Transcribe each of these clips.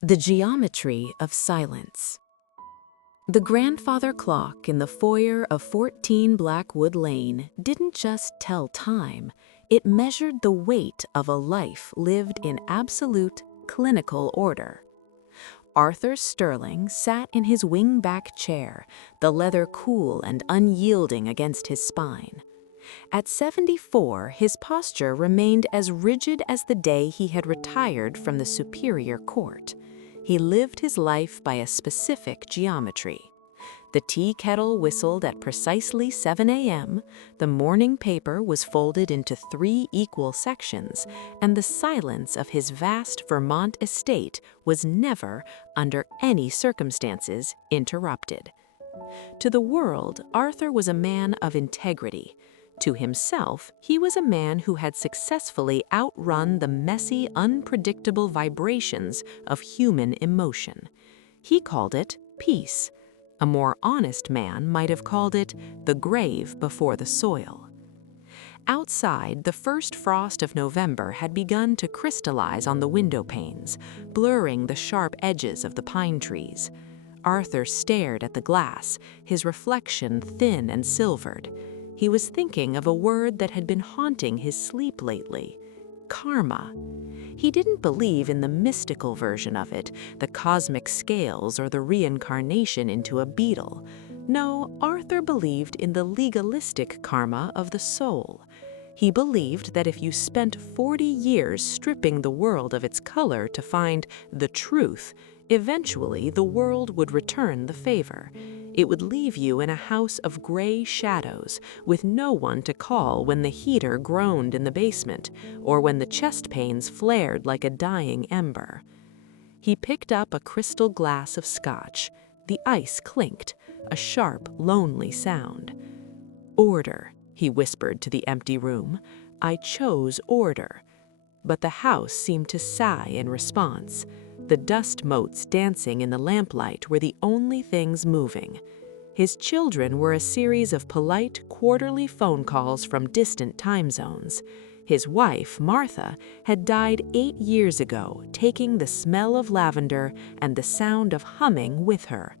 The geometry of silence. The grandfather clock in the foyer of 14 Blackwood Lane didn't just tell time, it measured the weight of a life lived in absolute, clinical order. Arthur Sterling sat in his wing-back chair, the leather cool and unyielding against his spine. At 74, his posture remained as rigid as the day he had retired from the Superior Court. He lived his life by a specific geometry. The tea kettle whistled at precisely 7 a.m., the morning paper was folded into 3 equal sections, and the silence of his vast Vermont estate was never, under any circumstances, interrupted. To the world, Arthur was a man of integrity. To himself, he was a man who had successfully outrun the messy, unpredictable vibrations of human emotion. He called it peace. A more honest man might have called it the grave before the soil. Outside, the first frost of November had begun to crystallize on the window panes, blurring the sharp edges of the pine trees. Arthur stared at the glass, his reflection thin and silvered. He was thinking of a word that had been haunting his sleep lately: karma. He didn't believe in the mystical version of it, the cosmic scales or the reincarnation into a beetle. No, Arthur believed in the legalistic karma of the soul. He believed that if you spent 40 years stripping the world of its color to find the truth, eventually the world would return the favor. It would leave you in a house of gray shadows, with no one to call when the heater groaned in the basement, or when the chest pains flared like a dying ember. He picked up a crystal glass of scotch. The ice clinked, a sharp, lonely sound. "Order," he whispered to the empty room. "I chose order." But the house seemed to sigh in response. The dust motes dancing in the lamplight were the only things moving. His children were a series of polite, quarterly phone calls from distant time zones. His wife, Martha, had died 8 years ago, taking the smell of lavender and the sound of humming with her.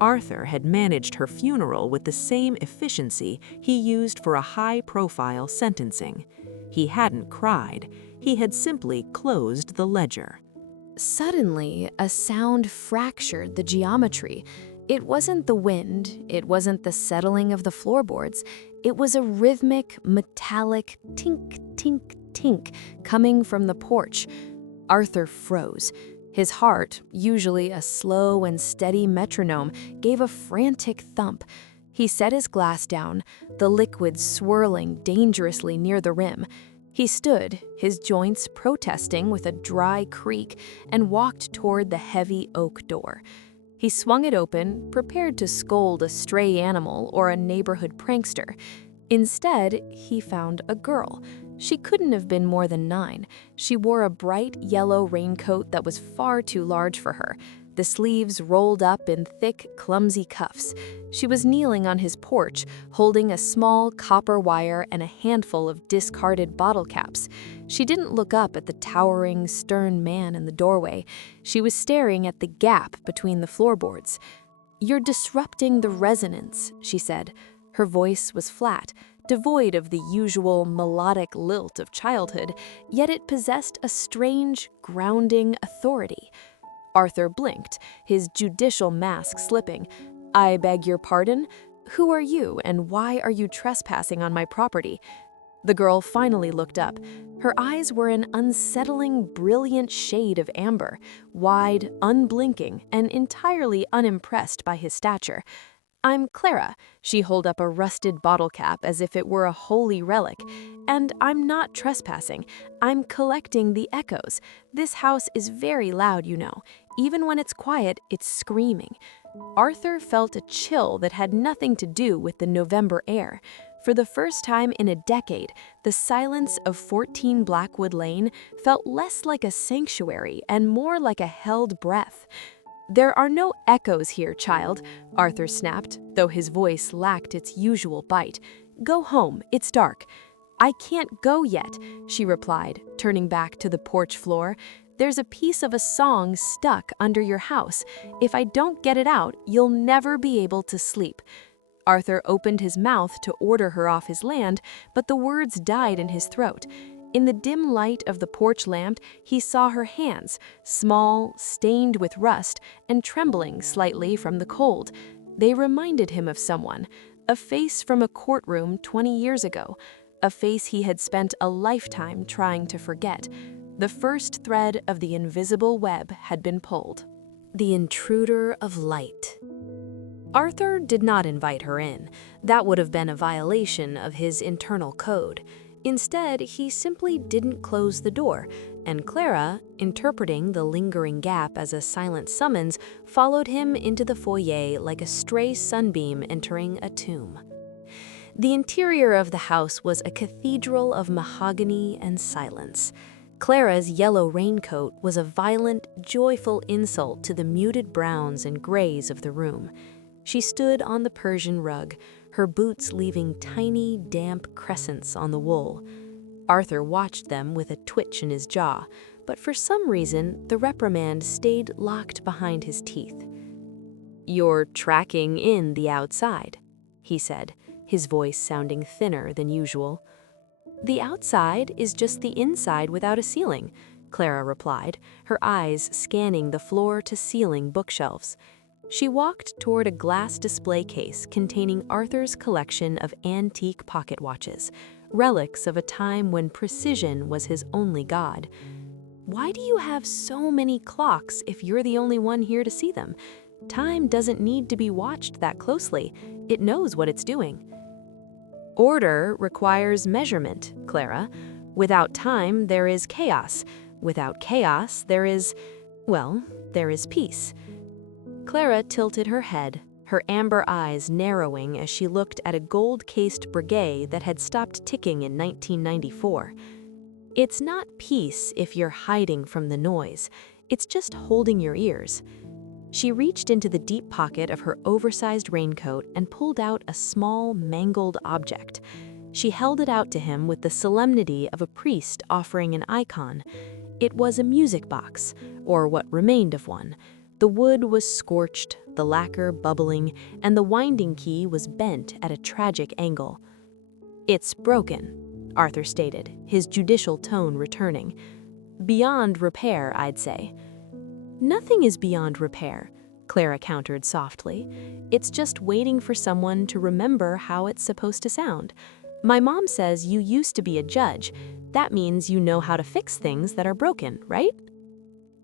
Arthur had managed her funeral with the same efficiency he used for a high-profile sentencing. He hadn't cried, he had simply closed the ledger. Suddenly, a sound fractured the geometry. It wasn't the wind, it wasn't the settling of the floorboards. It was a rhythmic, metallic tink, tink, tink coming from the porch. Arthur froze. His heart, usually a slow and steady metronome, gave a frantic thump. He set his glass down, the liquid swirling dangerously near the rim. He stood, his joints protesting with a dry creak, and walked toward the heavy oak door. He swung it open, prepared to scold a stray animal or a neighborhood prankster. Instead, he found a girl. She couldn't have been more than 9. She wore a bright yellow raincoat that was far too large for her, the sleeves rolled up in thick, clumsy cuffs. She was kneeling on his porch, holding a small copper wire and a handful of discarded bottle caps. She didn't look up at the towering, stern man in the doorway. She was staring at the gap between the floorboards. "You're disrupting the resonance," she said. Her voice was flat, devoid of the usual melodic lilt of childhood, yet it possessed a strange, grounding authority. Arthur blinked, his judicial mask slipping. "I beg your pardon? Who are you, and why are you trespassing on my property?" The girl finally looked up. Her eyes were an unsettling, brilliant shade of amber, wide, unblinking, and entirely unimpressed by his stature. "I'm Clara." She held up a rusted bottle cap as if it were a holy relic. "And I'm not trespassing. I'm collecting the echoes. This house is very loud, you know. Even when it's quiet, it's screaming." Arthur felt a chill that had nothing to do with the November air. For the first time in a decade, the silence of 14 Blackwood Lane felt less like a sanctuary and more like a held breath. "There are no echoes here, child," Arthur snapped, though his voice lacked its usual bite. "Go home, it's dark." "I can't go yet," she replied, turning back to the porch floor. There's a piece of a song stuck under your house. If I don't get it out, you'll never be able to sleep." Arthur opened his mouth to order her off his land, but the words died in his throat. In the dim light of the porch lamp, he saw her hands, small, stained with rust, and trembling slightly from the cold. They reminded him of someone, a face from a courtroom 20 years ago, a face he had spent a lifetime trying to forget. The first thread of the invisible web had been pulled. The intruder of light. Arthur did not invite her in. That would have been a violation of his internal code. Instead, he simply didn't close the door, and Clara, interpreting the lingering gap as a silent summons, followed him into the foyer like a stray sunbeam entering a tomb. The interior of the house was a cathedral of mahogany and silence. Clara's yellow raincoat was a violent, joyful insult to the muted browns and grays of the room. She stood on the Persian rug, her boots leaving tiny, damp crescents on the wool. Arthur watched them with a twitch in his jaw, but for some reason, the reprimand stayed locked behind his teeth. "You're tracking in the outside," he said, his voice sounding thinner than usual. "The outside is just the inside without a ceiling," Clara replied, her eyes scanning the floor-to-ceiling bookshelves. She walked toward a glass display case containing Arthur's collection of antique pocket watches, relics of a time when precision was his only god. "Why do you have so many clocks if you're the only one here to see them? Time doesn't need to be watched that closely. It knows what it's doing." "Order requires measurement, Clara. Without time, there is chaos. Without chaos, there is peace." Clara tilted her head, her amber eyes narrowing as she looked at a gold-cased breguet that had stopped ticking in 1994. "It's not peace if you're hiding from the noise. It's just holding your ears." She reached into the deep pocket of her oversized raincoat and pulled out a small, mangled object. She held it out to him with the solemnity of a priest offering an icon. It was a music box, or what remained of one. The wood was scorched, the lacquer bubbling, and the winding key was bent at a tragic angle. "It's broken," Arthur stated, his judicial tone returning. "Beyond repair, I'd say." "Nothing is beyond repair," Clara countered softly. "It's just waiting for someone to remember how it's supposed to sound. My mom says you used to be a judge. That means you know how to fix things that are broken, right?"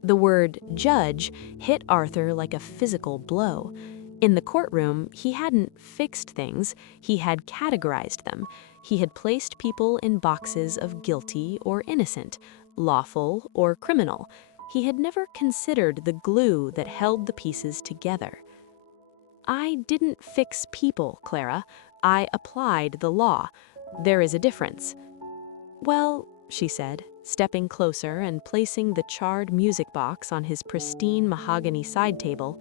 The word judge hit Arthur like a physical blow. In the courtroom, he hadn't fixed things, he had categorized them. He had placed people in boxes of guilty or innocent, lawful or criminal. He had never considered the glue that held the pieces together. "I didn't fix people, Clara. I applied the law. There is a difference." "Well," she said, stepping closer and placing the charred music box on his pristine mahogany side table,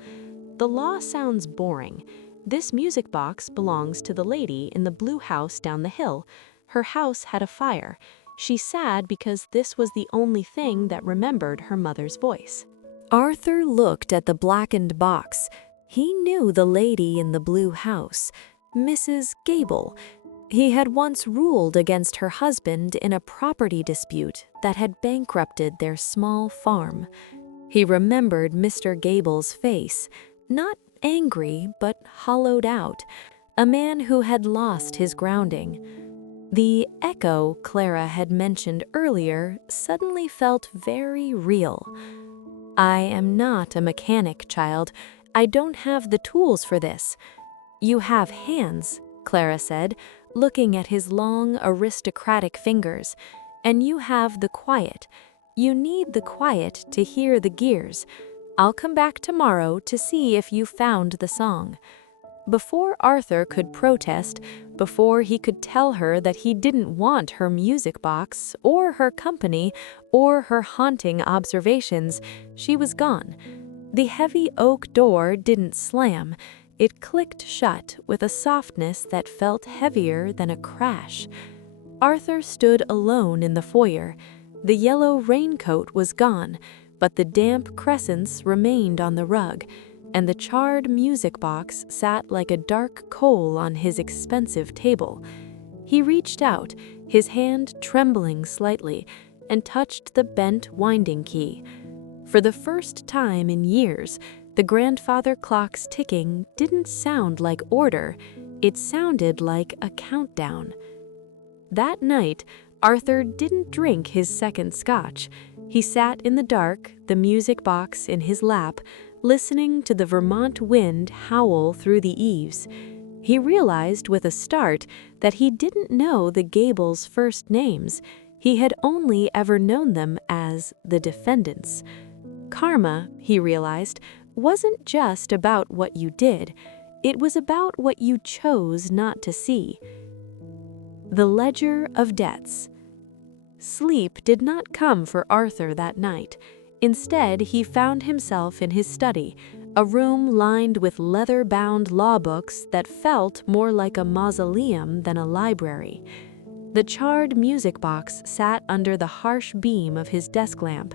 "the law sounds boring. This music box belongs to the lady in the blue house down the hill. Her house had a fire. She's sad because this was the only thing that remembered her mother's voice." Arthur looked at the blackened box. He knew the lady in the blue house, Mrs. Gable. He had once ruled against her husband in a property dispute that had bankrupted their small farm. He remembered Mr. Gable's face, not angry but hollowed out, a man who had lost his grounding. The echo Clara had mentioned earlier suddenly felt very real. "I am not a mechanic, child. I don't have the tools for this." "You have hands," Clara said, looking at his long, aristocratic fingers, "and you have the quiet. You need the quiet to hear the gears. I'll come back tomorrow to see if you found the song." Before Arthur could protest, before he could tell her that he didn't want her music box, or her company, or her haunting observations, she was gone. The heavy oak door didn't slam. It clicked shut with a softness that felt heavier than a crash. Arthur stood alone in the foyer. The yellow raincoat was gone, but the damp crescents remained on the rug, and the charred music box sat like a dark coal on his expensive table. He reached out, his hand trembling slightly, and touched the bent winding key. For the first time in years, the grandfather clock's ticking didn't sound like order, it sounded like a countdown. That night, Arthur didn't drink his second scotch. He sat in the dark, the music box in his lap, listening to the Vermont wind howl through the eaves. He realized with a start that he didn't know the Gables' first names. He had only ever known them as the defendants. Karma, he realized, wasn't just about what you did. It was about what you chose not to see. The Ledger of Debts. Sleep did not come for Arthur that night. Instead, he found himself in his study, a room lined with leather-bound law books that felt more like a mausoleum than a library. The charred music box sat under the harsh beam of his desk lamp.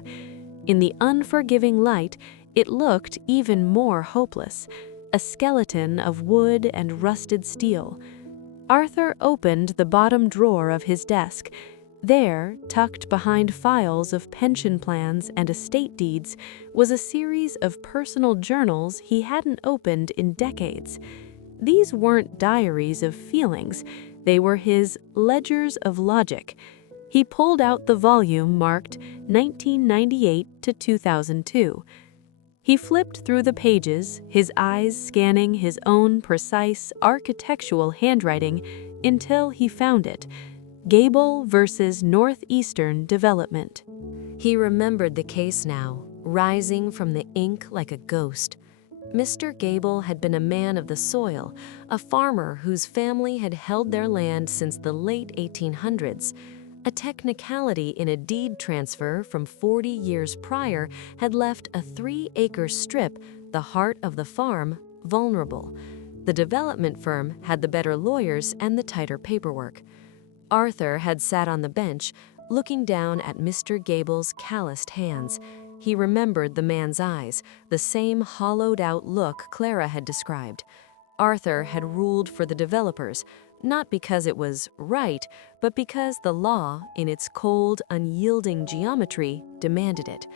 In the unforgiving light, it looked even more hopeless, a skeleton of wood and rusted steel. Arthur opened the bottom drawer of his desk. There, tucked behind files of pension plans and estate deeds, was a series of personal journals he hadn't opened in decades. These weren't diaries of feelings, they were his ledgers of logic. He pulled out the volume marked 1998 to 2002. He flipped through the pages, his eyes scanning his own precise architectural handwriting until he found it. Gable versus Northeastern Development. He remembered the case now, rising from the ink like a ghost. Mr. Gable had been a man of the soil, a farmer whose family had held their land since the late 1800s. A technicality in a deed transfer from 40 years prior had left a 3-acre strip, the heart of the farm, vulnerable. The development firm had the better lawyers and the tighter paperwork. Arthur had sat on the bench, looking down at Mr. Gable's calloused hands. He remembered the man's eyes, the same hollowed-out look Clara had described. Arthur had ruled for the developers, not because it was right, but because the law, in its cold, unyielding geometry, demanded it.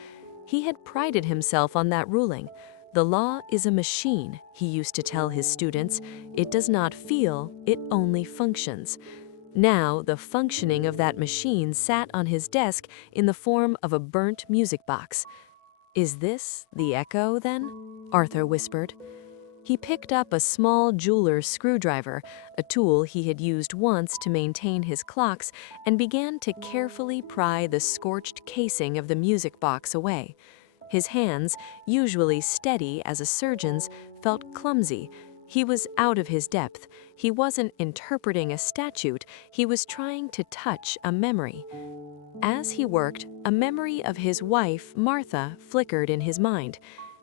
He had prided himself on that ruling. The law is a machine, he used to tell his students. It does not feel, it only functions. Now, the functioning of that machine sat on his desk in the form of a burnt music box. "Is this the echo, then?" Arthur whispered. He picked up a small jeweler's screwdriver, a tool he had used once to maintain his clocks, and began to carefully pry the scorched casing of the music box away. His hands, usually steady as a surgeon's, felt clumsy. He was out of his depth. He wasn't interpreting a statute, he was trying to touch a memory. As he worked, a memory of his wife, Martha, flickered in his mind.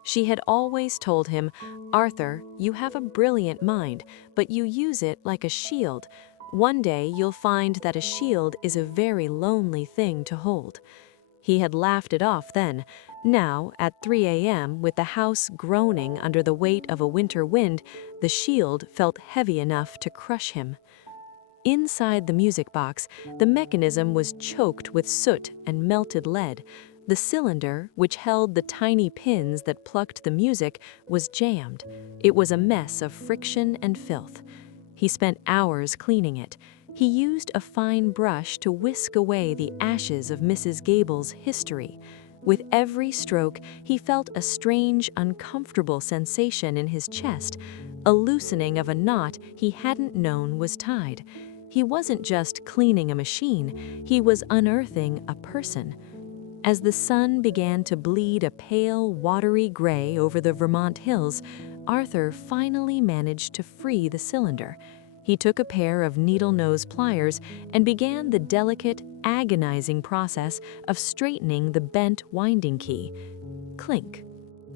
She had always told him, "Arthur, you have a brilliant mind, but you use it like a shield. One day you'll find that a shield is a very lonely thing to hold." He had laughed it off then. Now, at 3 a.m., with the house groaning under the weight of a winter wind, the shield felt heavy enough to crush him. Inside the music box, the mechanism was choked with soot and melted lead. The cylinder, which held the tiny pins that plucked the music, was jammed. It was a mess of friction and filth. He spent hours cleaning it. He used a fine brush to whisk away the ashes of Mrs. Gable's history. With every stroke, he felt a strange, uncomfortable sensation in his chest, a loosening of a knot he hadn't known was tied. He wasn't just cleaning a machine, he was unearthing a person. As the sun began to bleed a pale, watery gray over the Vermont hills, Arthur finally managed to free the cylinder. He took a pair of needle-nose pliers and began the delicate, agonizing process of straightening the bent winding key. Clink.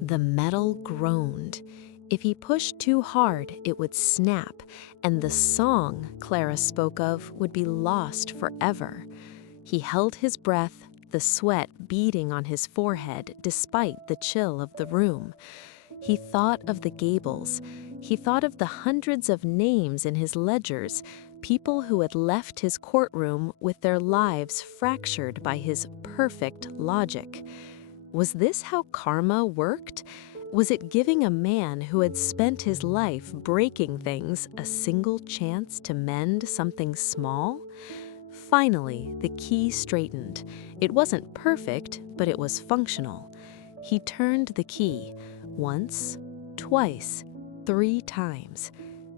The metal groaned. If he pushed too hard, it would snap, and the song Clara spoke of would be lost forever. He held his breath, the sweat beading on his forehead despite the chill of the room. He thought of the Gables. He thought of the hundreds of names in his ledgers, people who had left his courtroom with their lives fractured by his perfect logic. Was this how karma worked? Was it giving a man who had spent his life breaking things a single chance to mend something small? Finally, the key straightened. It wasn't perfect, but it was functional. He turned the key once, twice, 3 times.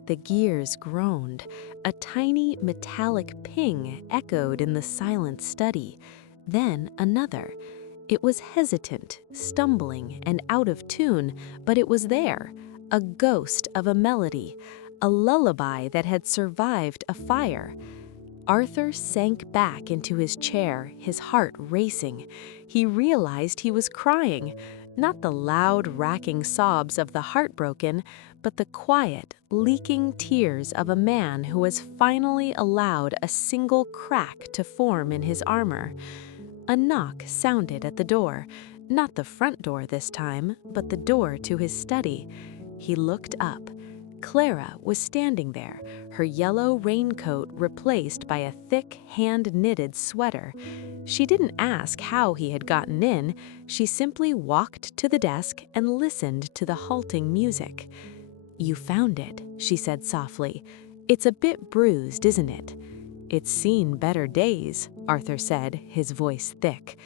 The gears groaned. A tiny metallic ping echoed in the silent study. Then another. It was hesitant, stumbling, and out of tune, but it was there, a ghost of a melody, a lullaby that had survived a fire. Arthur sank back into his chair, his heart racing. He realized he was crying, not the loud, racking sobs of the heartbroken, but the quiet, leaking tears of a man who has finally allowed a single crack to form in his armor. A knock sounded at the door, not the front door this time, but the door to his study. He looked up. Clara was standing there, her yellow raincoat replaced by a thick, hand-knitted sweater. She didn't ask how he had gotten in. She simply walked to the desk and listened to the halting music. "You found it," she said softly. "It's a bit bruised, isn't it?" "It's seen better days," Arthur said, his voice thick.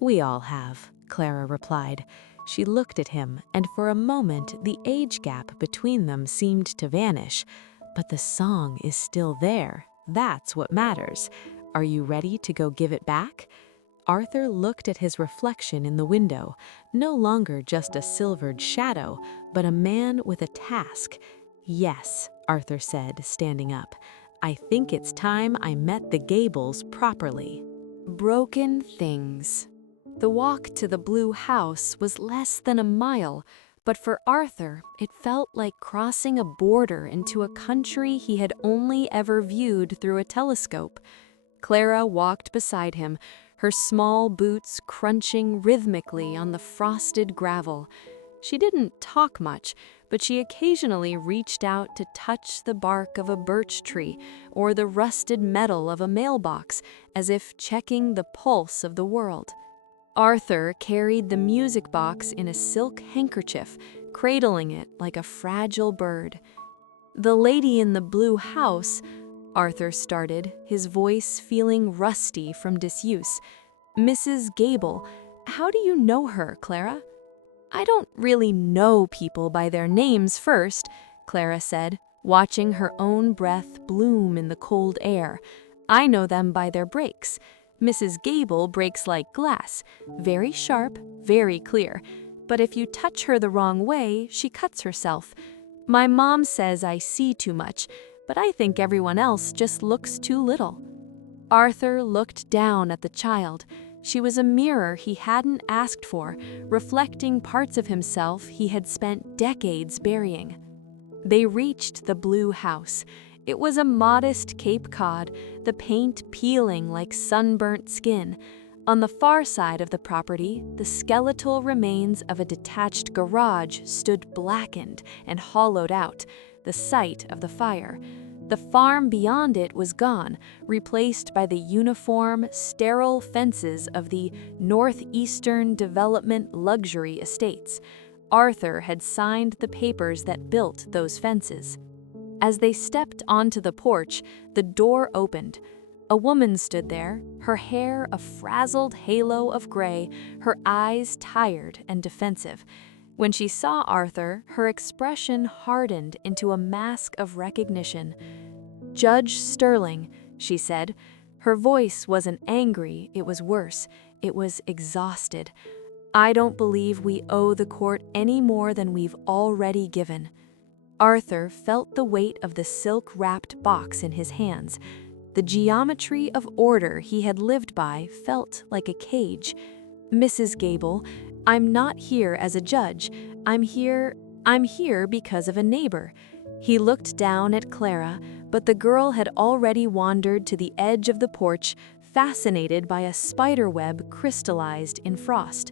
"We all have," Clara replied. She looked at him, and for a moment the age gap between them seemed to vanish. But the song is still there. That's what matters. Are you ready to go give it back? Arthur looked at his reflection in the window, no longer just a silvered shadow, but a man with a task. "Yes," Arthur said, standing up. "I think it's time I met the Gables properly." Broken things. The walk to the blue house was less than a mile, but for Arthur, it felt like crossing a border into a country he had only ever viewed through a telescope. Clara walked beside him, her small boots crunching rhythmically on the frosted gravel. She didn't talk much, but she occasionally reached out to touch the bark of a birch tree or the rusted metal of a mailbox, as if checking the pulse of the world. Arthur carried the music box in a silk handkerchief, cradling it like a fragile bird. "The lady in the blue house," Arthur started, his voice feeling rusty from disuse. "Mrs. Gable. How do you know her, Clara?" "I don't really know people by their names first," Clara said, watching her own breath bloom in the cold air. "I know them by their breaks. Mrs. Gable breaks like glass, very sharp, very clear. But if you touch her the wrong way, she cuts herself. My mom says I see too much, but I think everyone else just looks too little." Arthur looked down at the child. She was a mirror he hadn't asked for, reflecting parts of himself he had spent decades burying. They reached the blue house. It was a modest Cape Cod, the paint peeling like sunburnt skin. On the far side of the property, the skeletal remains of a detached garage stood blackened and hollowed out, the site of the fire. The farm beyond it was gone, replaced by the uniform, sterile fences of the Northeastern Development Luxury Estates. Arthur had signed the papers that built those fences. As they stepped onto the porch, the door opened. A woman stood there, her hair a frazzled halo of gray, her eyes tired and defensive. When she saw Arthur, her expression hardened into a mask of recognition. "Judge Sterling," she said. Her voice wasn't angry, it was worse. It was exhausted. "I don't believe we owe the court any more than we've already given." Arthur felt the weight of the silk-wrapped box in his hands. The geometry of order he had lived by felt like a cage. "Mrs. Gable, I'm not here as a judge. I'm here because of a neighbor." He looked down at Clara, but the girl had already wandered to the edge of the porch, fascinated by a spiderweb crystallized in frost.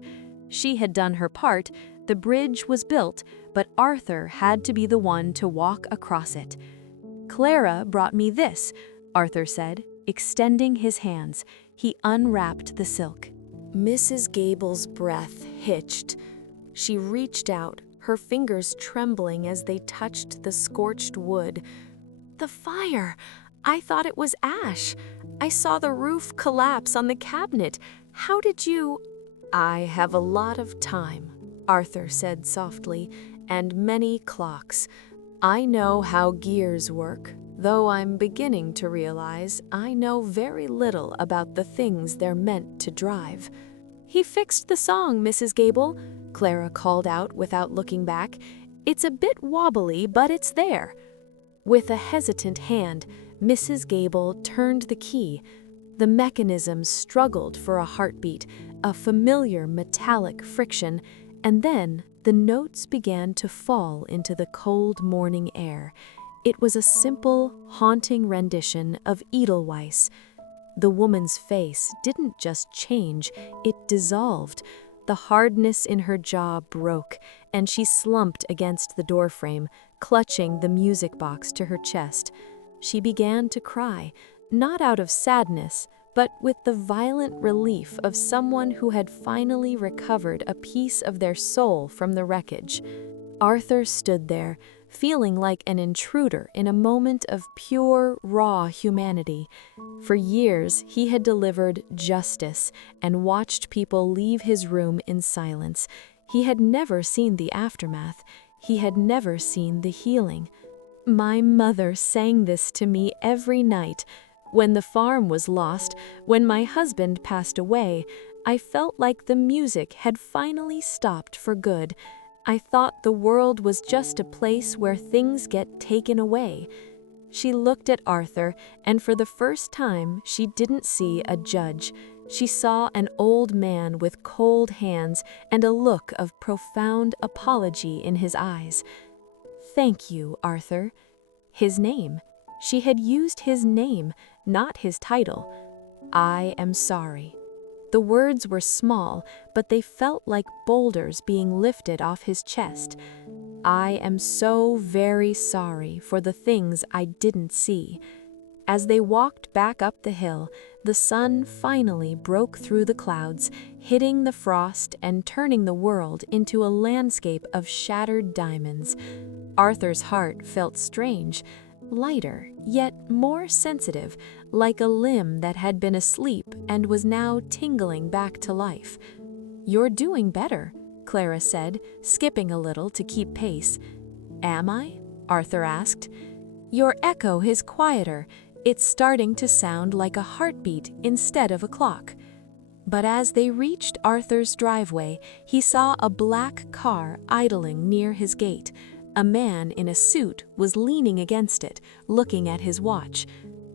She had done her part, the bridge was built, but Arthur had to be the one to walk across it. "Clara brought me this," Arthur said, extending his hands. He unwrapped the silk. Mrs. Gable's breath hitched. She reached out, her fingers trembling as they touched the scorched wood. "The fire! I thought it was ash. I saw the roof collapse on the cabinet. How did you—" "I have a lot of time," Arthur said softly, "and many clocks. I know how gears work, though I'm beginning to realize I know very little about the things they're meant to drive." "He fixed the song, Mrs. Gable," Clara called out without looking back. "It's a bit wobbly, but it's there." With a hesitant hand, Mrs. Gable turned the key. The mechanism struggled for a heartbeat, a familiar metallic friction, and then the notes began to fall into the cold morning air. It was a simple, haunting rendition of Edelweiss. The woman's face didn't just change, it dissolved. The hardness in her jaw broke, and she slumped against the doorframe, clutching the music box to her chest. She began to cry, not out of sadness, but with the violent relief of someone who had finally recovered a piece of their soul from the wreckage. Arthur stood there, feeling like an intruder in a moment of pure, raw humanity. For years, he had delivered justice and watched people leave his room in silence. He had never seen the aftermath. He had never seen the healing. "My mother sang this to me every night. When the farm was lost, when my husband passed away, I felt like the music had finally stopped for good. I thought the world was just a place where things get taken away." She looked at Arthur, and for the first time, she didn't see a judge. She saw an old man with cold hands and a look of profound apology in his eyes. "Thank you, Arthur." His name. She had used his name, not his title. "I am sorry." The words were small, but they felt like boulders being lifted off his chest. "I am so very sorry for the things I didn't see." As they walked back up the hill, the sun finally broke through the clouds, hitting the frost and turning the world into a landscape of shattered diamonds. Arthur's heart felt strange, lighter, yet more sensitive, like a limb that had been asleep and was now tingling back to life. "You're doing better," Clara said, skipping a little to keep pace. "Am I?" Arthur asked. "Your echo is quieter. It's starting to sound like a heartbeat instead of a clock." But as they reached Arthur's driveway, he saw a black car idling near his gate. A man in a suit was leaning against it, looking at his watch.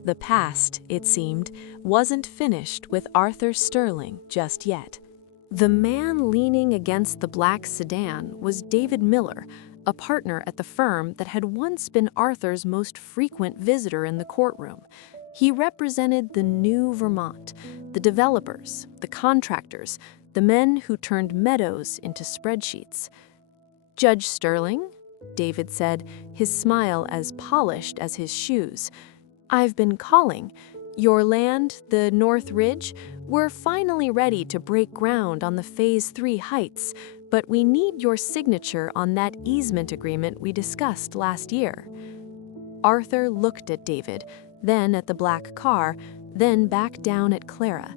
The past, it seemed, wasn't finished with Arthur Sterling just yet. The man leaning against the black sedan was David Miller, a partner at the firm that had once been Arthur's most frequent visitor in the courtroom. He represented the new Vermont, the developers, the contractors, the men who turned meadows into spreadsheets. "Judge Sterling?" David said, his smile as polished as his shoes. "I've been calling. Your land, the North Ridge, we're finally ready to break ground on the Phase 3 heights, but we need your signature on that easement agreement we discussed last year." Arthur looked at David, then at the black car, then back down at Clara.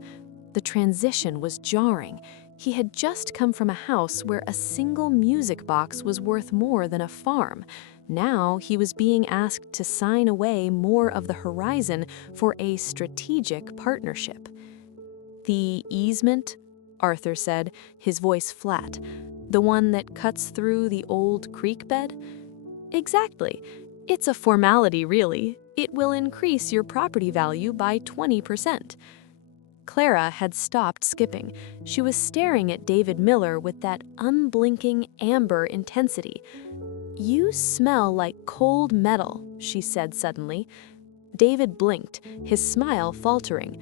The transition was jarring. He had just come from a house where a single music box was worth more than a farm. Now he was being asked to sign away more of the horizon for a strategic partnership. "The easement?" Arthur said, his voice flat. "The one that cuts through the old creek bed?" "Exactly. It's a formality, really. It will increase your property value by 20%. Clara had stopped skipping. She was staring at David Miller with that unblinking amber intensity. "You smell like cold metal," she said suddenly. David blinked, his smile faltering.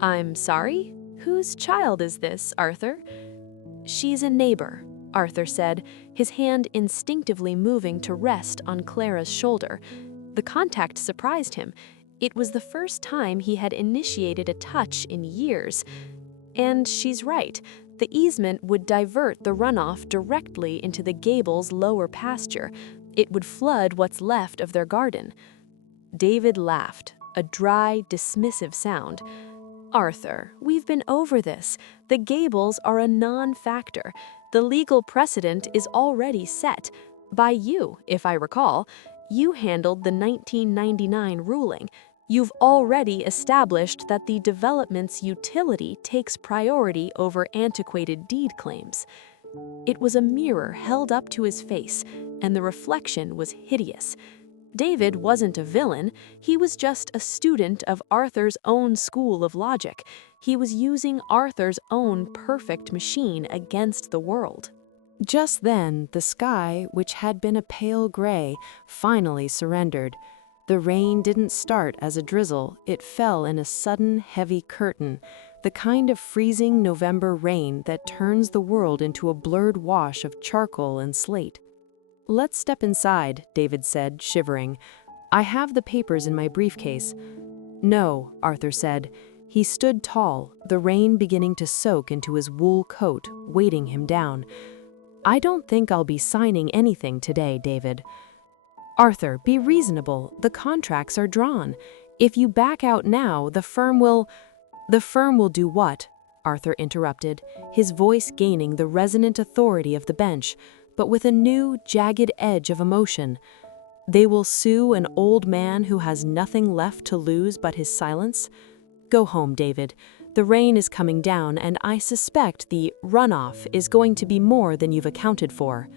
I'm sorry? Whose child is this, Arthur? She's a neighbor, Arthur said, his hand instinctively moving to rest on Clara's shoulder. The contact surprised him. It was the first time he had initiated a touch in years. And she's right. The easement would divert the runoff directly into the Gables' lower pasture. It would flood what's left of their garden. David laughed, a dry, dismissive sound. Arthur, we've been over this. The Gables are a non-factor. The legal precedent is already set. By you, if I recall. You handled the 1999 ruling. You've already established that the development's utility takes priority over antiquated deed claims. It was a mirror held up to his face, and the reflection was hideous. David wasn't a villain, he was just a student of Arthur's own school of logic. He was using Arthur's own perfect machine against the world. Just then, the sky, which had been a pale gray, finally surrendered. The rain didn't start as a drizzle, it fell in a sudden, heavy curtain, the kind of freezing November rain that turns the world into a blurred wash of charcoal and slate. "Let's step inside," David said, shivering. "I have the papers in my briefcase." "No," Arthur said. He stood tall, the rain beginning to soak into his wool coat, weighting him down. "I don't think I'll be signing anything today, David." "Arthur, be reasonable. The contracts are drawn. If you back out now, the firm will—" "The firm will do what?" Arthur interrupted, his voice gaining the resonant authority of the bench, but with a new, jagged edge of emotion. "They will sue an old man who has nothing left to lose but his silence? Go home, David. The rain is coming down, and I suspect the runoff is going to be more than you've accounted for."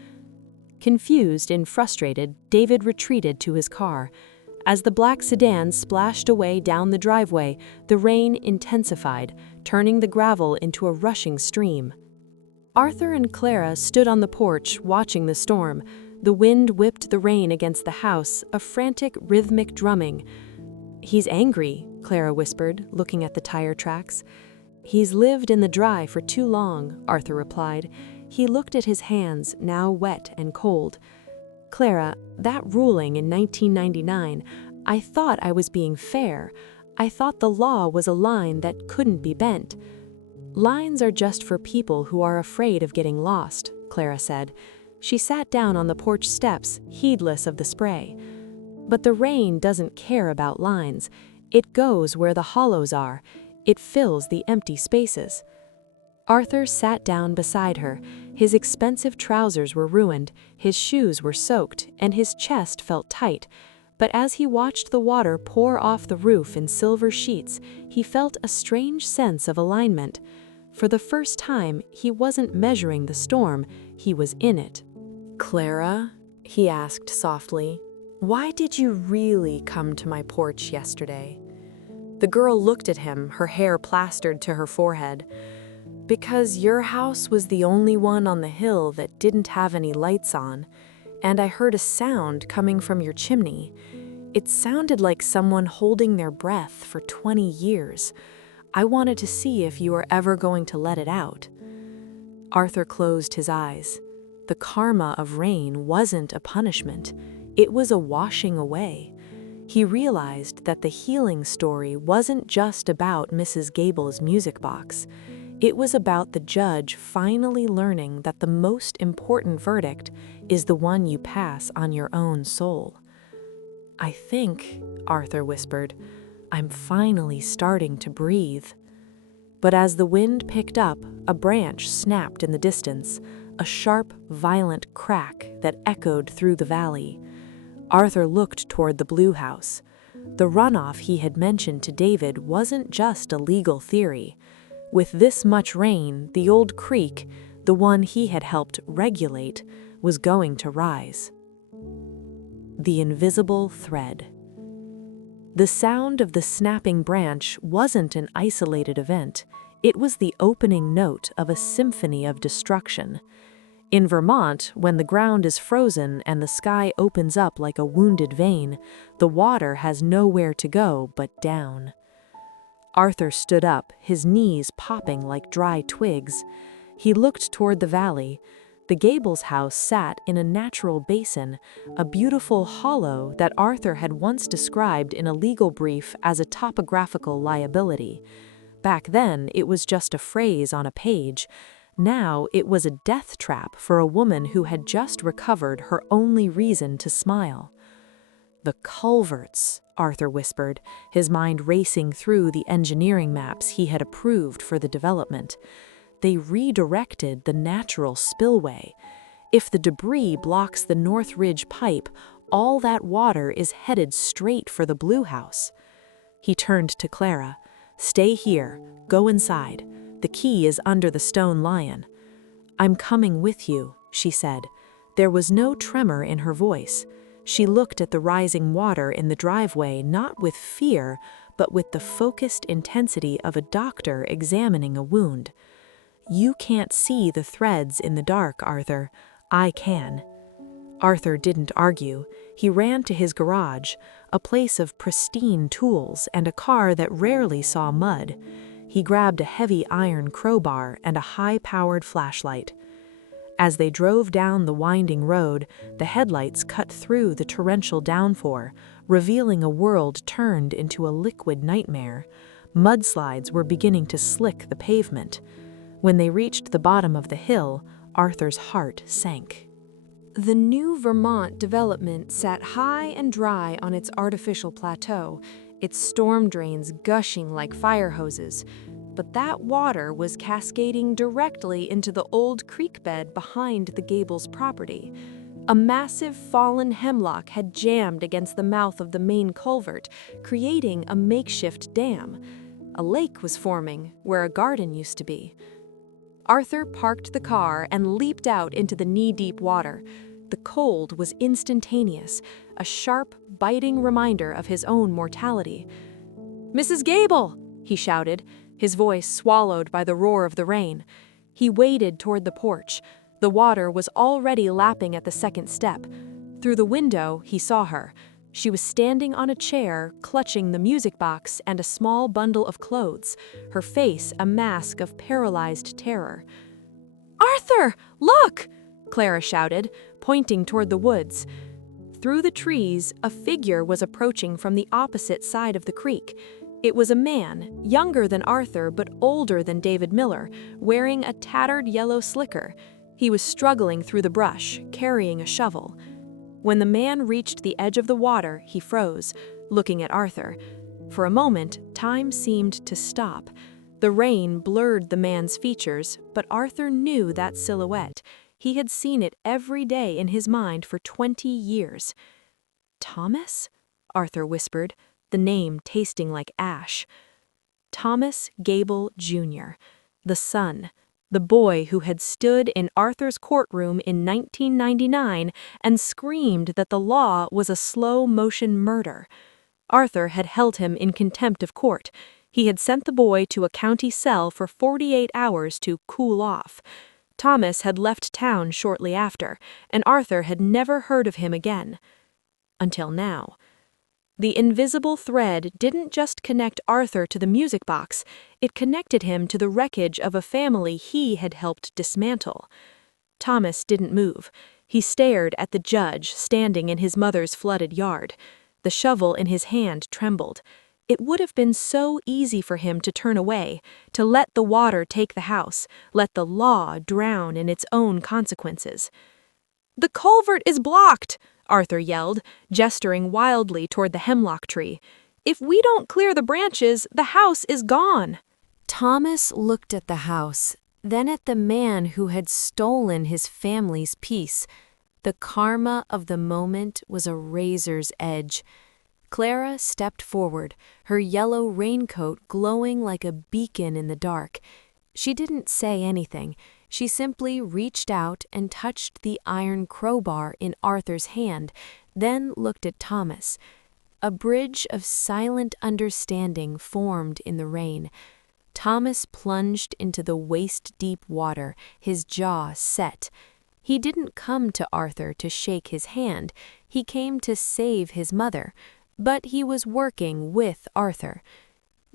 Confused and frustrated, David retreated to his car. As the black sedan splashed away down the driveway, the rain intensified, turning the gravel into a rushing stream. Arthur and Clara stood on the porch, watching the storm. The wind whipped the rain against the house, a frantic, rhythmic drumming. "He's angry," Clara whispered, looking at the tire tracks. "He's lived in the dry for too long," Arthur replied. He looked at his hands, now wet and cold. "Clara, that ruling in 1999, I thought I was being fair. I thought the law was a line that couldn't be bent." "Lines are just for people who are afraid of getting lost," Clara said. She sat down on the porch steps, heedless of the spray. "But the rain doesn't care about lines. It goes where the hollows are. It fills the empty spaces." Arthur sat down beside her. His expensive trousers were ruined, his shoes were soaked, and his chest felt tight. But as he watched the water pour off the roof in silver sheets, he felt a strange sense of alignment. For the first time, he wasn't measuring the storm, he was in it. "Clara," he asked softly, "why did you really come to my porch yesterday?" The girl looked at him, her hair plastered to her forehead. "Because your house was the only one on the hill that didn't have any lights on, and I heard a sound coming from your chimney. It sounded like someone holding their breath for 20 years. I wanted to see if you were ever going to let it out." Arthur closed his eyes. The karma of rain wasn't a punishment. It was a washing away. He realized that the healing story wasn't just about Mrs. Gable's music box. It was about the judge finally learning that the most important verdict is the one you pass on your own soul. "I think," Arthur whispered, "I'm finally starting to breathe." But as the wind picked up, a branch snapped in the distance, a sharp, violent crack that echoed through the valley. Arthur looked toward the blue house. The runoff he had mentioned to David wasn't just a legal theory. With this much rain, the old creek, the one he had helped regulate, was going to rise. The invisible thread. The sound of the snapping branch wasn't an isolated event. It was the opening note of a symphony of destruction. In Vermont, when the ground is frozen and the sky opens up like a wounded vein, the water has nowhere to go but down. Arthur stood up, his knees popping like dry twigs. He looked toward the valley. The Gables house sat in a natural basin, a beautiful hollow that Arthur had once described in a legal brief as a topographical liability. Back then, it was just a phrase on a page. Now, it was a death trap for a woman who had just recovered her only reason to smile. "The culverts," Arthur whispered, his mind racing through the engineering maps he had approved for the development. They redirected the natural spillway. If the debris blocks the North Ridge pipe, all that water is headed straight for the Blue House. He turned to Clara. "Stay here. Go inside. The key is under the stone lion." "I'm coming with you," she said. There was no tremor in her voice. She looked at the rising water in the driveway not with fear, but with the focused intensity of a doctor examining a wound. "You can't see the threads in the dark, Arthur. I can." Arthur didn't argue. He ran to his garage, a place of pristine tools and a car that rarely saw mud. He grabbed a heavy iron crowbar and a high-powered flashlight. As they drove down the winding road, the headlights cut through the torrential downpour, revealing a world turned into a liquid nightmare. Mudslides were beginning to slick the pavement. When they reached the bottom of the hill, Arthur's heart sank. The new Vermont development sat high and dry on its artificial plateau, its storm drains gushing like fire hoses. But that water was cascading directly into the old creek bed behind the Gables property. A massive fallen hemlock had jammed against the mouth of the main culvert, creating a makeshift dam. A lake was forming where a garden used to be. Arthur parked the car and leaped out into the knee-deep water. The cold was instantaneous, a sharp, biting reminder of his own mortality. "Mrs. Gable!" he shouted, his voice swallowed by the roar of the rain. He waded toward the porch. The water was already lapping at the second step. Through the window, he saw her. She was standing on a chair, clutching the music box and a small bundle of clothes, her face a mask of paralyzed terror. "Arthur, look!" Clara shouted, pointing toward the woods. Through the trees, a figure was approaching from the opposite side of the creek. It was a man, younger than Arthur but older than David Miller, wearing a tattered yellow slicker. He was struggling through the brush, carrying a shovel. When the man reached the edge of the water, he froze, looking at Arthur. For a moment, time seemed to stop. The rain blurred the man's features, but Arthur knew that silhouette. He had seen it every day in his mind for 20 years. "Thomas?" Arthur whispered, the name tasting like ash. Thomas Gable, Jr., the son, the boy who had stood in Arthur's courtroom in 1999 and screamed that the law was a slow-motion murder. Arthur had held him in contempt of court. He had sent the boy to a county cell for 48 hours to cool off. Thomas had left town shortly after, and Arthur had never heard of him again. Until now. The invisible thread didn't just connect Arthur to the music box, it connected him to the wreckage of a family he had helped dismantle. Thomas didn't move. He stared at the judge standing in his mother's flooded yard. The shovel in his hand trembled. It would have been so easy for him to turn away, to let the water take the house, let the law drown in its own consequences. "The culvert is blocked!" Arthur yelled, gesturing wildly toward the hemlock tree. "If we don't clear the branches, the house is gone." Thomas looked at the house, then at the man who had stolen his family's peace. The karma of the moment was a razor's edge. Clara stepped forward, her yellow raincoat glowing like a beacon in the dark. She didn't say anything. She simply reached out and touched the iron crowbar in Arthur's hand, then looked at Thomas. A bridge of silent understanding formed in the rain. Thomas plunged into the waist-deep water, his jaw set. He didn't come to Arthur to shake his hand. He came to save his mother. But he was working with Arthur.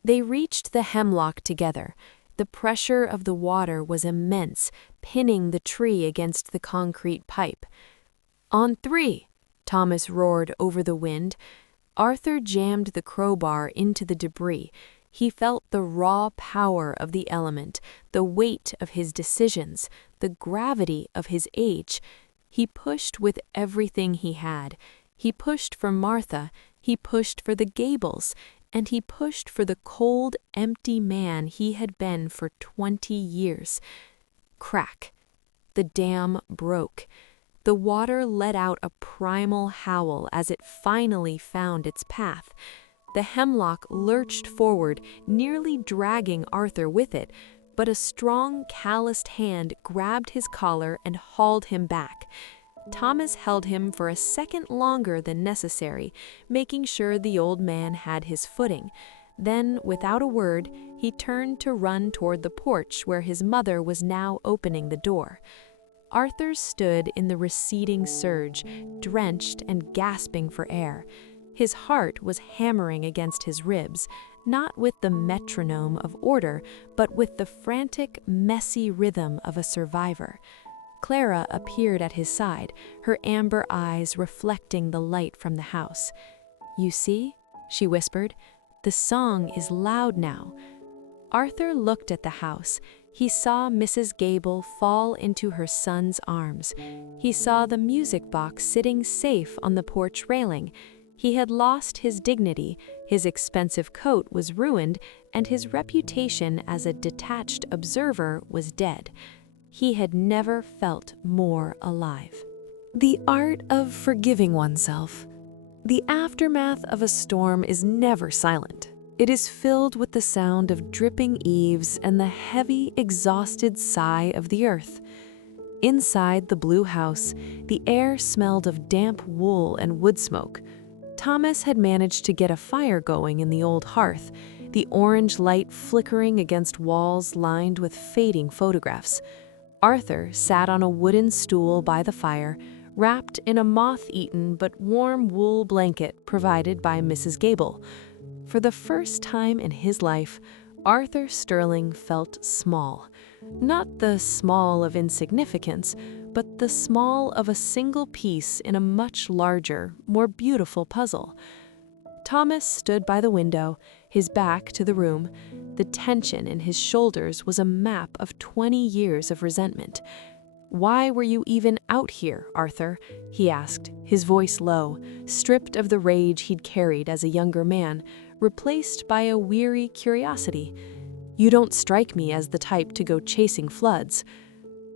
They reached the hemlock together. The pressure of the water was immense, pinning the tree against the concrete pipe. "On three!" Thomas roared over the wind. Arthur jammed the crowbar into the debris. He felt the raw power of the element, the weight of his decisions, the gravity of his age. He pushed with everything he had. He pushed for Martha, he pushed for the Gables, and he pushed for the cold, empty man he had been for 20 years. Crack. The dam broke. The water let out a primal howl as it finally found its path. The hemlock lurched forward, nearly dragging Arthur with it, but a strong, calloused hand grabbed his collar and hauled him back. Thomas held him for a second longer than necessary, making sure the old man had his footing. Then, without a word, he turned to run toward the porch where his mother was now opening the door. Arthur stood in the receding surge, drenched and gasping for air. His heart was hammering against his ribs, not with the metronome of order, but with the frantic, messy rhythm of a survivor. Clara appeared at his side, her amber eyes reflecting the light from the house. "You see?" she whispered. "The song is loud now." Arthur looked at the house. He saw Mrs. Gable fall into her son's arms. He saw the music box sitting safe on the porch railing. He had lost his dignity, his expensive coat was ruined, and his reputation as a detached observer was dead. He had never felt more alive. The art of forgiving oneself. The aftermath of a storm is never silent. It is filled with the sound of dripping eaves and the heavy, exhausted sigh of the earth. Inside the blue house, the air smelled of damp wool and wood smoke. Thomas had managed to get a fire going in the old hearth, the orange light flickering against walls lined with fading photographs. Arthur sat on a wooden stool by the fire, wrapped in a moth-eaten but warm wool blanket provided by Mrs. Gable. For the first time in his life, Arthur Sterling felt small. Not the small of insignificance, but the small of a single piece in a much larger, more beautiful puzzle. Thomas stood by the window, his back to the room. The tension in his shoulders was a map of 20 years of resentment. "Why were you even out here, Arthur?" he asked, his voice low, stripped of the rage he'd carried as a younger man, replaced by a weary curiosity. "You don't strike me as the type to go chasing floods."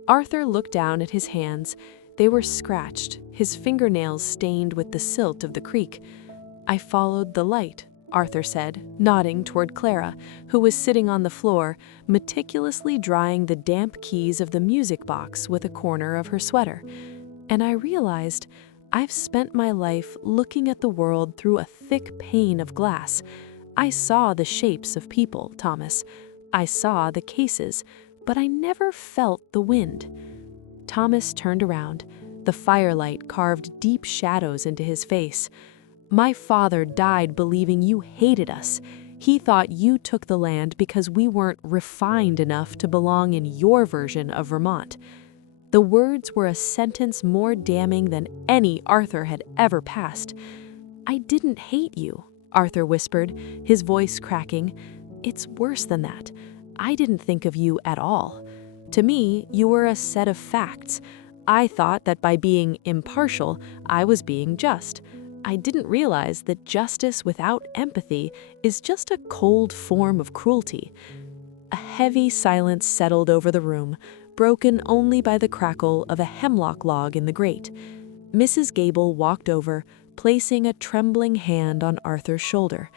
Arthur looked down at his hands. They were scratched, his fingernails stained with the silt of the creek. "I followed the light," Arthur said, nodding toward Clara, who was sitting on the floor, meticulously drying the damp keys of the music box with a corner of her sweater. "And I realized I've spent my life looking at the world through a thick pane of glass. I saw the shapes of people, Thomas. I saw the cases, but I never felt the wind." Thomas turned around. The firelight carved deep shadows into his face. "My father died believing you hated us. He thought you took the land because we weren't refined enough to belong in your version of Vermont." The words were a sentence more damning than any Arthur had ever passed. "I didn't hate you," Arthur whispered, his voice cracking. "It's worse than that. I didn't think of you at all. To me, you were a set of facts. I thought that by being impartial, I was being just. I didn't realize that justice without empathy is just a cold form of cruelty." A heavy silence settled over the room, broken only by the crackle of a hemlock log in the grate. Mrs. Gable walked over, placing a trembling hand on Arthur's shoulder.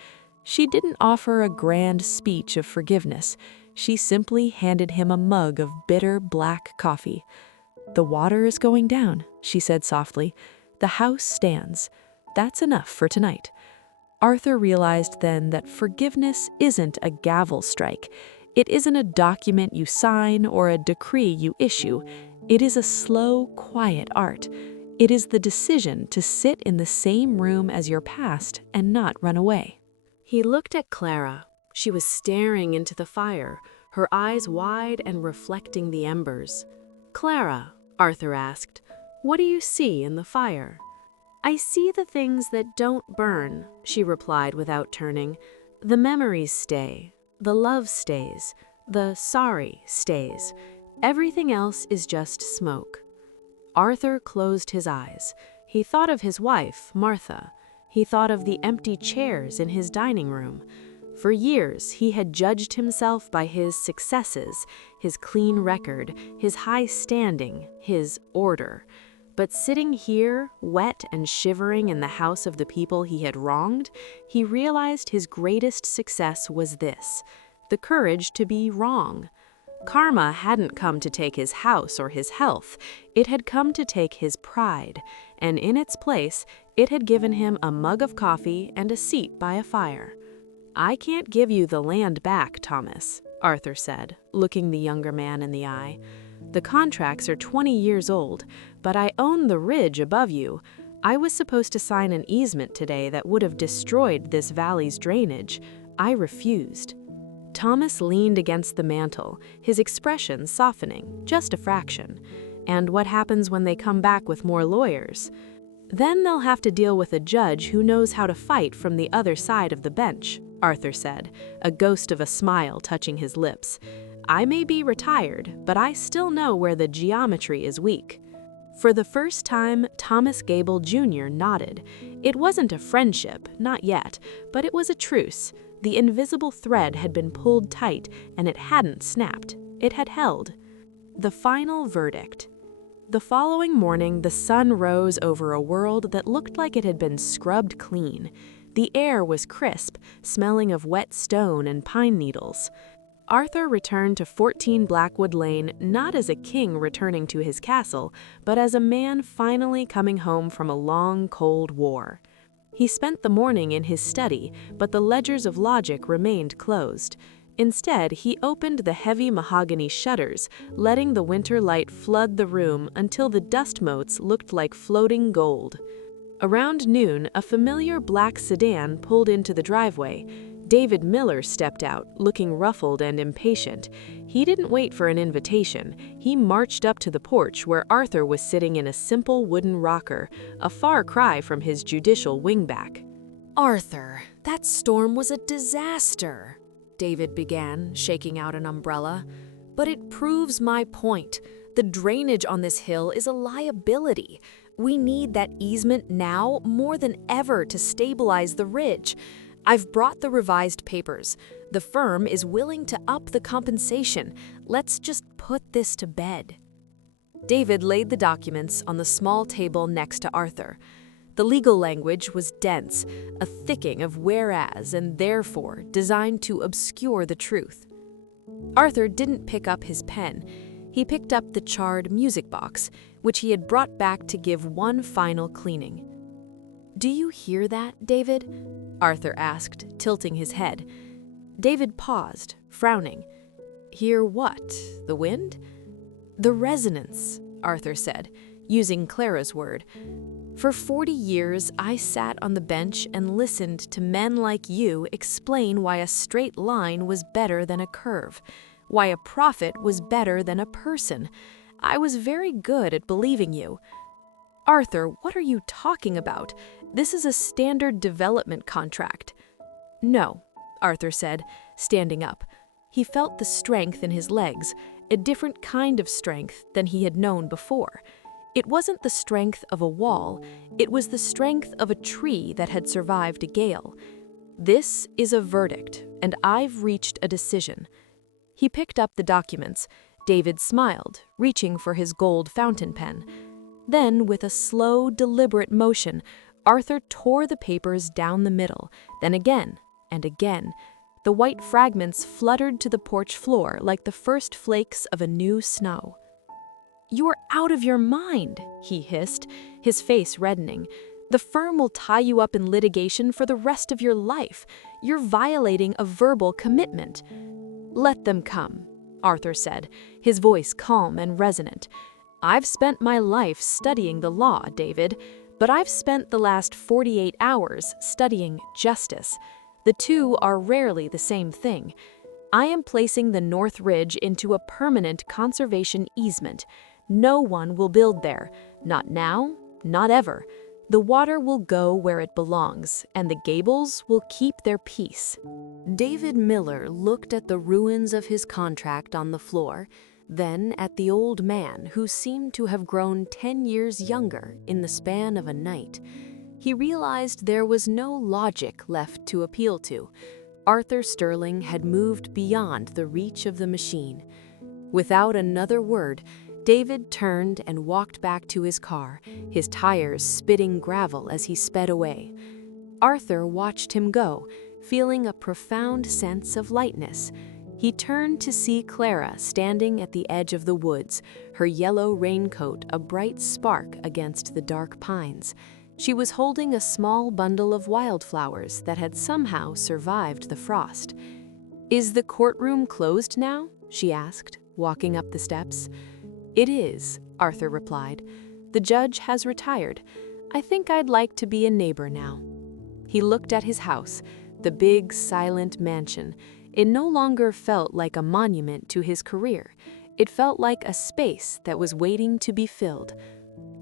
She didn't offer a grand speech of forgiveness. She simply handed him a mug of bitter black coffee. "The water is going down," she said softly. "The house stands. That's enough for tonight." Arthur realized then that forgiveness isn't a gavel strike. It isn't a document you sign or a decree you issue. It is a slow, quiet art. It is the decision to sit in the same room as your past and not run away. He looked at Clara. She was staring into the fire, her eyes wide and reflecting the embers. "Clara," Arthur asked, "what do you see in the fire?" "I see the things that don't burn," she replied without turning. "The memories stay, the love stays, the sorry stays. Everything else is just smoke." Arthur closed his eyes. He thought of his wife, Martha. He thought of the empty chairs in his dining room. For years, he had judged himself by his successes, his clean record, his high standing, his order. But sitting here, wet and shivering in the house of the people he had wronged, he realized his greatest success was this: the courage to be wrong. Karma hadn't come to take his house or his health. It had come to take his pride, and in its place, it had given him a mug of coffee and a seat by a fire. "I can't give you the land back, Thomas," Arthur said, looking the younger man in the eye. "The contracts are 20 years old, but I own the ridge above you. I was supposed to sign an easement today that would have destroyed this valley's drainage. I refused." Thomas leaned against the mantel, his expression softening, just a fraction. "And what happens when they come back with more lawyers?" "Then they'll have to deal with a judge who knows how to fight from the other side of the bench," Arthur said, a ghost of a smile touching his lips. "I may be retired, but I still know where the geometry is weak." For the first time, Thomas Gable Jr. nodded. It wasn't a friendship, not yet, but it was a truce. The invisible thread had been pulled tight, and it hadn't snapped. It had held. The final verdict. The following morning, the sun rose over a world that looked like it had been scrubbed clean. The air was crisp, smelling of wet stone and pine needles. Arthur returned to 14 Blackwood Lane not as a king returning to his castle, but as a man finally coming home from a long, cold war. He spent the morning in his study, but the ledgers of logic remained closed. Instead, he opened the heavy mahogany shutters, letting the winter light flood the room until the dust motes looked like floating gold. Around noon, a familiar black sedan pulled into the driveway. David Miller stepped out, looking ruffled and impatient. He didn't wait for an invitation. He marched up to the porch where Arthur was sitting in a simple wooden rocker, a far cry from his judicial wingback. "Arthur, that storm was a disaster," David began, shaking out an umbrella. "But it proves my point. The drainage on this hill is a liability. We need that easement now more than ever to stabilize the ridge. I've brought the revised papers. The firm is willing to up the compensation. Let's just put this to bed." David laid the documents on the small table next to Arthur. The legal language was dense, a thickening of whereas and therefore designed to obscure the truth. Arthur didn't pick up his pen. He picked up the charred music box, which he had brought back to give one final cleaning. "Do you hear that, David?" Arthur asked, tilting his head. David paused, frowning. "Hear what? The wind?" "The resonance," Arthur said, using Clara's word. "For 40 years, I sat on the bench and listened to men like you explain why a straight line was better than a curve, why a prophet was better than a person. I was very good at believing you." "Arthur, what are you talking about? This is a standard development contract." "No," Arthur said, standing up. He felt the strength in his legs, a different kind of strength than he had known before. It wasn't the strength of a wall, it was the strength of a tree that had survived a gale. "This is a verdict, and I've reached a decision." He picked up the documents. David smiled, reaching for his gold fountain pen. Then, with a slow, deliberate motion, Arthur tore the papers down the middle, then again and again. The white fragments fluttered to the porch floor like the first flakes of a new snow. "You're out of your mind," he hissed, his face reddening. "The firm will tie you up in litigation for the rest of your life. You're violating a verbal commitment." "Let them come," Arthur said, his voice calm and resonant. "I've spent my life studying the law, David, but I've spent the last 48 hours studying justice. The two are rarely the same thing. I am placing the North Ridge into a permanent conservation easement. No one will build there. Not now, not ever. The water will go where it belongs, and the Gables will keep their peace. David Miller looked at the ruins of his contract on the floor, then at the old man who seemed to have grown 10 years younger in the span of a night. He realized there was no logic left to appeal to. Arthur Sterling had moved beyond the reach of the machine. Without another word, David turned and walked back to his car, his tires spitting gravel as he sped away. Arthur watched him go, feeling a profound sense of lightness. He turned to see Clara standing at the edge of the woods, her yellow raincoat a bright spark against the dark pines. She was holding a small bundle of wildflowers that had somehow survived the frost. "Is the courtroom closed now?" she asked, walking up the steps. "It is," Arthur replied. "The judge has retired. I think I'd like to be a neighbor now." He looked at his house, the big, silent mansion. It no longer felt like a monument to his career. It felt like a space that was waiting to be filled.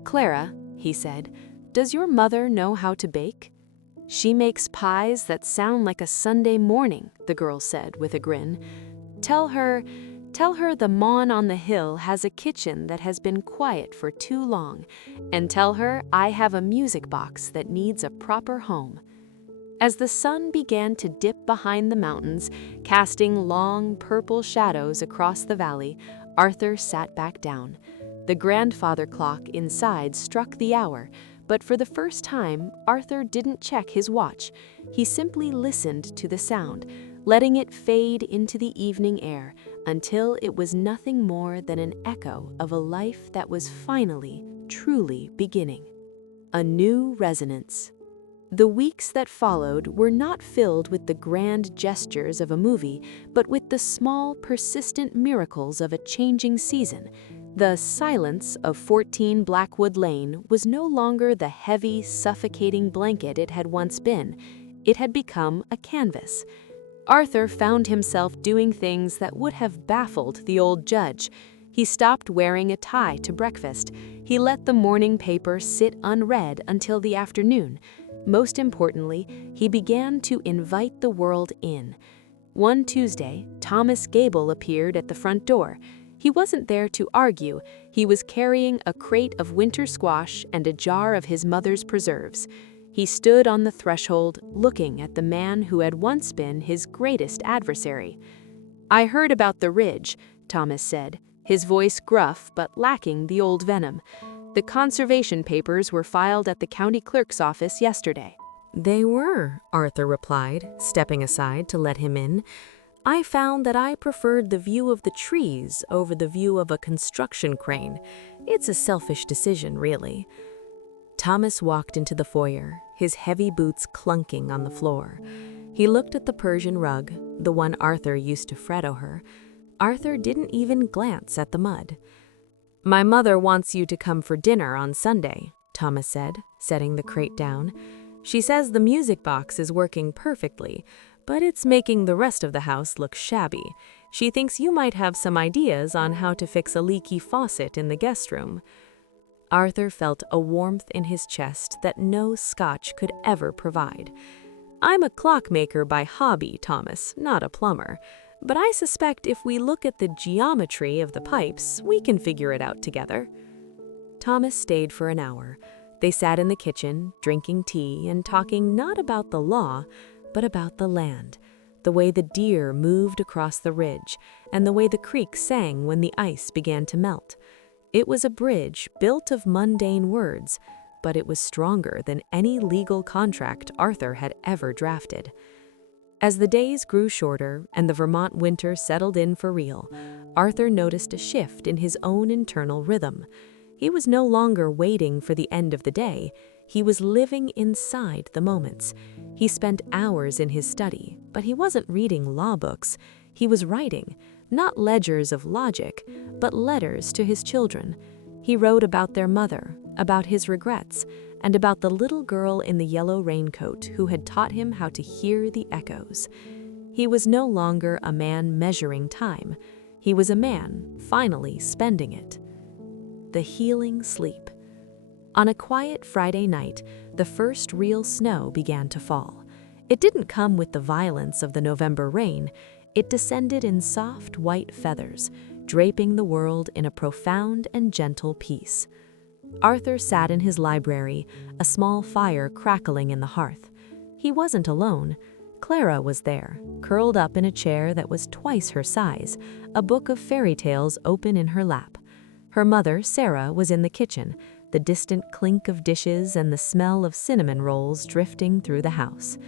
"Clara," he said, "does your mother know how to bake?" "She makes pies that sound like a Sunday morning," the girl said with a grin. Tell her the Mon on the hill has a kitchen that has been quiet for too long, and tell her I have a music box that needs a proper home." As the sun began to dip behind the mountains, casting long purple shadows across the valley, Arthur sat back down. The grandfather clock inside struck the hour, but for the first time, Arthur didn't check his watch. He simply listened to the sound, letting it fade into the evening air until it was nothing more than an echo of a life that was finally, truly beginning. A new resonance. The weeks that followed were not filled with the grand gestures of a movie, but with the small, persistent miracles of a changing season. The silence of 14 Blackwood Lane was no longer the heavy, suffocating blanket it had once been. It had become a canvas. Arthur found himself doing things that would have baffled the old judge. He stopped wearing a tie to breakfast. He let the morning paper sit unread until the afternoon. Most importantly, he began to invite the world in. One Tuesday, Thomas Gable appeared at the front door. He wasn't there to argue. He was carrying a crate of winter squash and a jar of his mother's preserves. He stood on the threshold, looking at the man who had once been his greatest adversary. "I heard about the ridge," Thomas said, his voice gruff but lacking the old venom. "The conservation papers were filed at the county clerk's office yesterday." "They were," Arthur replied, stepping aside to let him in. "I found that I preferred the view of the trees over the view of a construction crane. It's a selfish decision, really." Thomas walked into the foyer, his heavy boots clunking on the floor. He looked at the Persian rug, the one Arthur used to fret over. Arthur didn't even glance at the mud. "My mother wants you to come for dinner on Sunday," Thomas said, setting the crate down. "She says the music box is working perfectly, but it's making the rest of the house look shabby. She thinks you might have some ideas on how to fix a leaky faucet in the guest room." Arthur felt a warmth in his chest that no scotch could ever provide. "I'm a clockmaker by hobby, Thomas, not a plumber. But I suspect if we look at the geometry of the pipes, we can figure it out together." Thomas stayed for an hour. They sat in the kitchen, drinking tea and talking not about the law, but about the land, the way the deer moved across the ridge, and the way the creek sang when the ice began to melt. It was a bridge built of mundane words, but it was stronger than any legal contract Arthur had ever drafted. As the days grew shorter and the Vermont winter settled in for real, Arthur noticed a shift in his own internal rhythm. He was no longer waiting for the end of the day. He was living inside the moments. He spent hours in his study, but he wasn't reading law books. He was writing, not ledgers of logic, but letters to his children. He wrote about their mother, about his regrets, and about the little girl in the yellow raincoat who had taught him how to hear the echoes. He was no longer a man measuring time. He was a man, finally spending it. The healing sleep. On a quiet Friday night, the first real snow began to fall. It didn't come with the violence of the November rain. It descended in soft white feathers, draping the world in a profound and gentle peace. Arthur sat in his library, a small fire crackling in the hearth. He wasn't alone. Clara was there, curled up in a chair that was twice her size, a book of fairy tales open in her lap. Her mother, Sarah, was in the kitchen, the distant clink of dishes and the smell of cinnamon rolls drifting through the house.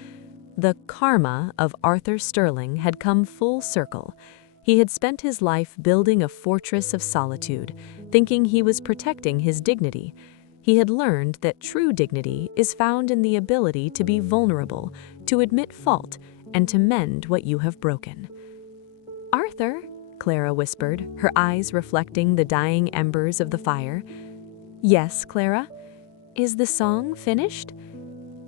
The karma of Arthur Sterling had come full circle. He had spent his life building a fortress of solitude, thinking he was protecting his dignity. He had learned that true dignity is found in the ability to be vulnerable, to admit fault, and to mend what you have broken. "Arthur," Clara whispered, her eyes reflecting the dying embers of the fire. "Yes, Clara? Is the song finished?"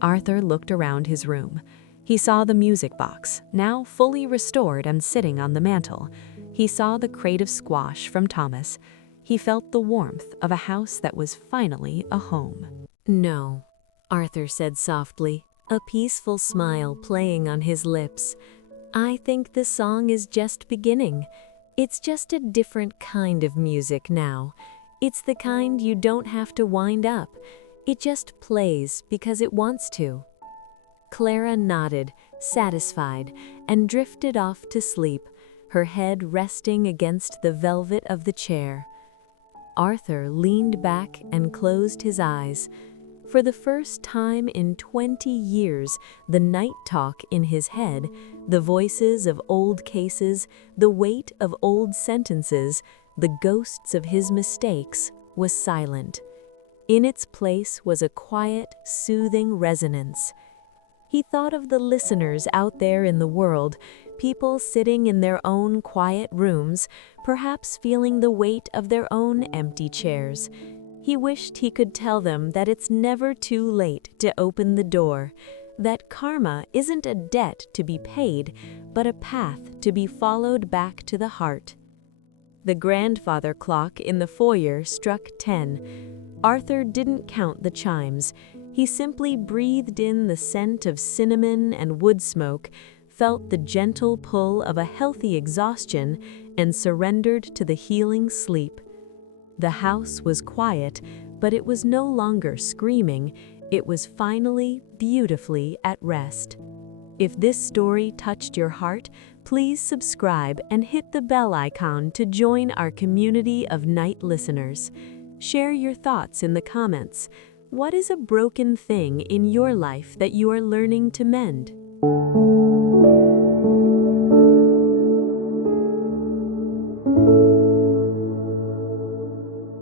Arthur looked around his room. He saw the music box, now fully restored and sitting on the mantel. He saw the crate of squash from Thomas. He felt the warmth of a house that was finally a home. "No," Arthur said softly, a peaceful smile playing on his lips. "I think the song is just beginning. It's just a different kind of music now. It's the kind you don't have to wind up. It just plays because it wants to." Clara nodded, satisfied, and drifted off to sleep, her head resting against the velvet of the chair. Arthur leaned back and closed his eyes. For the first time in 20 years, the night talk in his head, the voices of old cases, the weight of old sentences, the ghosts of his mistakes, was silent. In its place was a quiet, soothing resonance. He thought of the listeners out there in the world, people sitting in their own quiet rooms, perhaps feeling the weight of their own empty chairs. He wished he could tell them that it's never too late to open the door, that karma isn't a debt to be paid, but a path to be followed back to the heart. The grandfather clock in the foyer struck 10. Arthur didn't count the chimes. He simply breathed in the scent of cinnamon and wood smoke, felt the gentle pull of a healthy exhaustion, and surrendered to the healing sleep. The house was quiet, but it was no longer screaming. It was finally, beautifully at rest. If this story touched your heart, please subscribe and hit the bell icon to join our community of night listeners. Share your thoughts in the comments. What is a broken thing in your life that you are learning to mend?